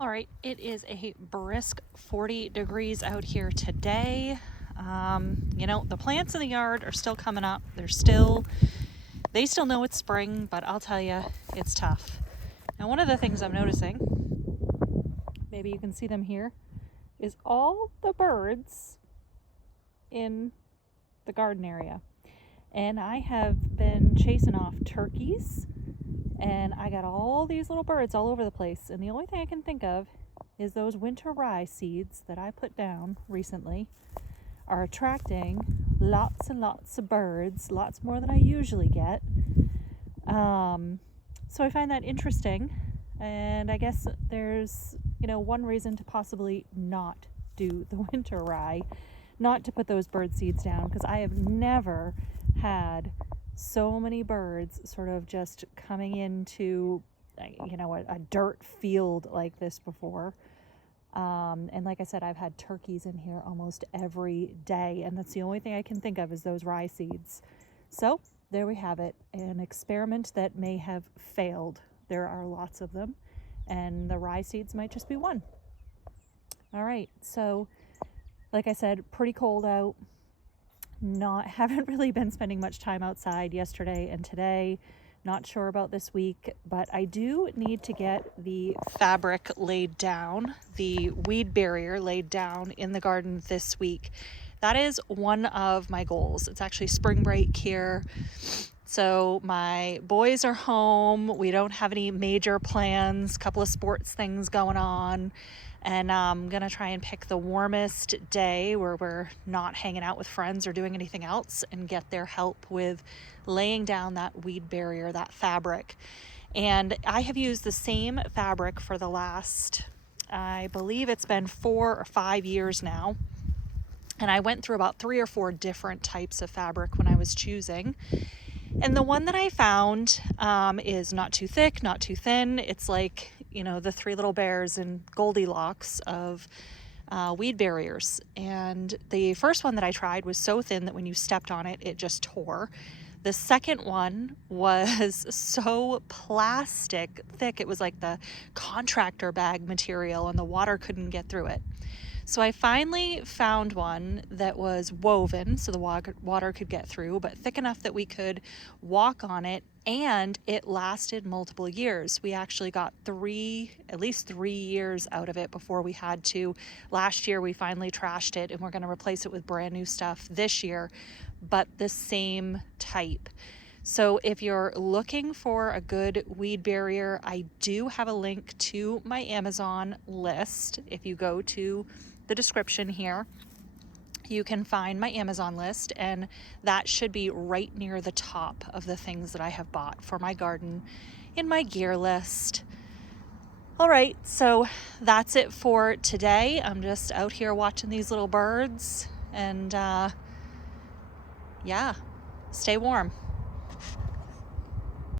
All right, it is a brisk 40 degrees out here today. The plants in the yard are still coming up. They still know it's spring, but I'll tell you, it's tough. Now, one of the things I'm noticing, maybe you can see them here, is all the birds in the garden area. And I have been chasing off turkeys, and I got all these little birds all over the place. And the only thing I can think of is those winter rye seeds that I put down recently are attracting lots and lots of birds, lots more than I usually get. So I find that interesting, and I guess there's one reason to possibly not do the winter rye, not to put those bird seeds down, because I have never had so many birds sort of just coming into a dirt field like this before. And like I said, I've had turkeys in here almost every day, and that's the only thing I can think of is those rye seeds. So there we have it, an experiment that may have failed. There are lots of them, and the rye seeds might just be one. All right, so like I said, pretty cold out. Haven't really been spending much time outside yesterday and today. Not sure about this week, but I do need to get the fabric laid down, the weed barrier laid down in the garden this week. That is one of my goals. It's actually spring break here. So my boys are home. We don't have any major plans, a couple of sports things going on. And I'm going to try and pick the warmest day where we're not hanging out with friends or doing anything else and get their help with laying down that weed barrier, that fabric. And I have used the same fabric for the last, I believe it's been 4 or 5 years now. And I went through about 3 or 4 different types of fabric when I was choosing. And the one that I found is not too thick, not too thin. It's like, the 3 little bears and Goldilocks of weed barriers. And the first one that I tried was so thin that when you stepped on it, it just tore. The second one was so plastic thick, it was like the contractor bag material, and the water couldn't get through it. So I finally found one that was woven so the water could get through, but thick enough that we could walk on it, and it lasted multiple years. We actually got at least 3 years out of it before we had to. Last year we finally trashed it, and we're going to replace it with brand new stuff this year, but the same type. So if you're looking for a good weed barrier, I do have a link to my Amazon list. If you go to the description here, you can find my Amazon list, and that should be right near the top of the things that I have bought for my garden in my gear list. All right, so that's it for today. I'm just out here watching these little birds, and stay warm.